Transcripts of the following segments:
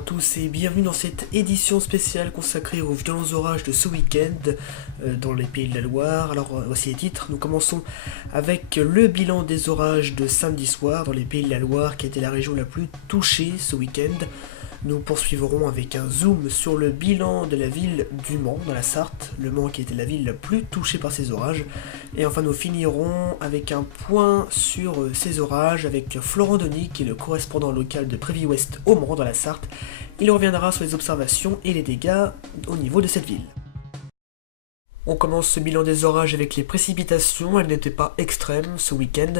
à tous et bienvenue dans cette édition spéciale consacrée aux violents orages de ce week-end dans les Pays de la Loire. Alors voici les titres, nous commençons avec le bilan des orages de samedi soir dans les Pays de la Loire qui était la région la plus touchée ce week-end. Nous poursuivrons avec un zoom sur le bilan de la ville du Mans dans la Sarthe, le Mans qui était la ville la plus touchée par ces orages. Et enfin nous finirons avec un point sur ces orages avec Florent Denis qui est le correspondant local de Prévy-Ouest au Mans dans la Sarthe. Il reviendra sur les observations et les dégâts au niveau de cette ville. On commence ce bilan des orages avec les précipitations, elles n'étaient pas extrêmes ce week-end,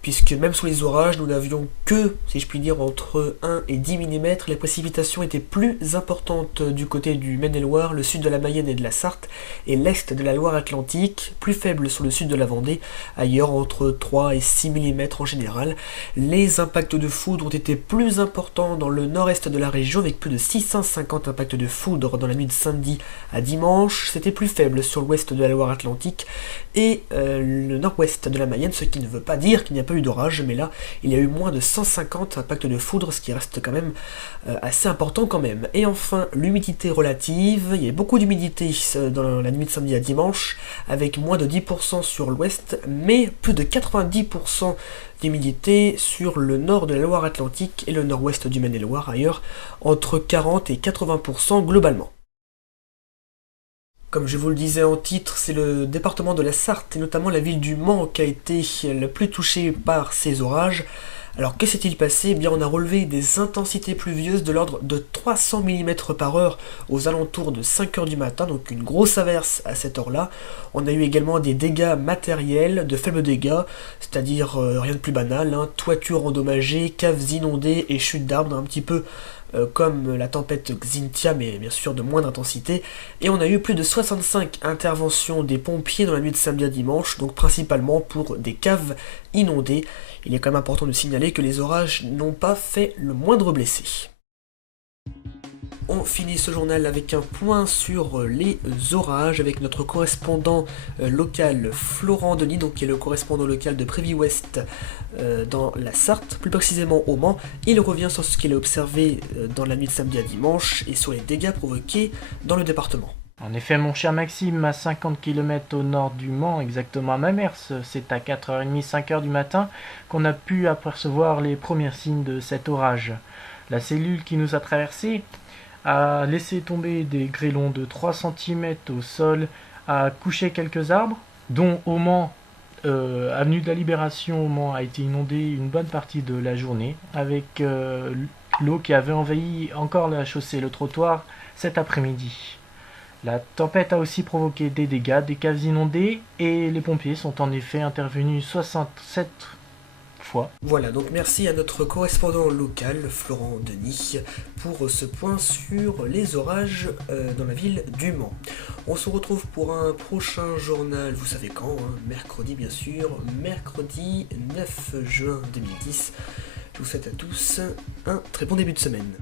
puisque même sous les orages, nous n'avions que, si je puis dire, entre 1 et 10 mm, les précipitations étaient plus importantes du côté du Maine-et-Loire, le sud de la Mayenne et de la Sarthe, et l'est de la Loire-Atlantique, plus faibles sur le sud de la Vendée, ailleurs entre 3 et 6 mm en général. Les impacts de foudre ont été plus importants dans le nord-est de la région, avec plus de 650 impacts de foudre dans la nuit de samedi à dimanche, c'était plus faible sur l'ouest de la Loire-Atlantique et le nord-ouest de la Mayenne, ce qui ne veut pas dire qu'il n'y a pas eu d'orage, mais là il y a eu moins de 150 impacts de foudre, ce qui reste quand même assez important quand même. Et enfin l'humidité relative, il y a beaucoup d'humidité dans la nuit de samedi à dimanche, avec moins de 10% sur l'ouest, mais plus de 90% d'humidité sur le nord de la Loire-Atlantique et le nord-ouest du Maine-et-Loire, ailleurs entre 40 et 80% globalement. Comme je vous le disais en titre, c'est le département de la Sarthe et notamment la ville du Mans qui a été le plus touché par ces orages. Alors que s'est-il passé? Eh bien, on a relevé des intensités pluvieuses de l'ordre de 300 mm par heure aux alentours de 5 h du matin, donc une grosse averse à cette heure-là. On a eu également des dégâts matériels, de faibles dégâts, c'est-à-dire rien de plus banal, toitures endommagées, caves inondées et chutes d'arbres un petit peu comme la tempête Xynthia, mais bien sûr de moindre intensité. Et on a eu plus de 65 interventions des pompiers dans la nuit de samedi à dimanche, donc principalement pour des caves inondées. Il est quand même important de signaler que les orages n'ont pas fait le moindre blessé. On finit ce journal avec un point sur les orages avec notre correspondant local Florent Denis, donc qui est le correspondant local de Prévy-Ouest dans la Sarthe, plus précisément au Mans. Il revient sur ce qu'il a observé dans la nuit de samedi à dimanche et sur les dégâts provoqués dans le département. En effet, mon cher Maxime, à 50 km au nord du Mans, exactement à Mamers, c'est à 4h30, 5h du matin qu'on a pu apercevoir les premiers signes de cet orage. La cellule qui nous a traversés a laissé tomber des grêlons de 3 cm au sol, a couché quelques arbres, dont au Mans, avenue de la Libération au Mans a été inondée une bonne partie de la journée, avec l'eau qui avait envahi encore la chaussée et le trottoir cet après-midi. La tempête a aussi provoqué des dégâts, des caves inondées, et les pompiers sont en effet intervenus 67 fois. Voilà, donc merci à notre correspondant local, Florent Denis, pour ce point sur les orages dans la ville du Mans. On se retrouve pour un prochain journal, vous savez quand, mercredi bien sûr, mercredi 9 juin 2010. Je vous souhaite à tous un très bon début de semaine.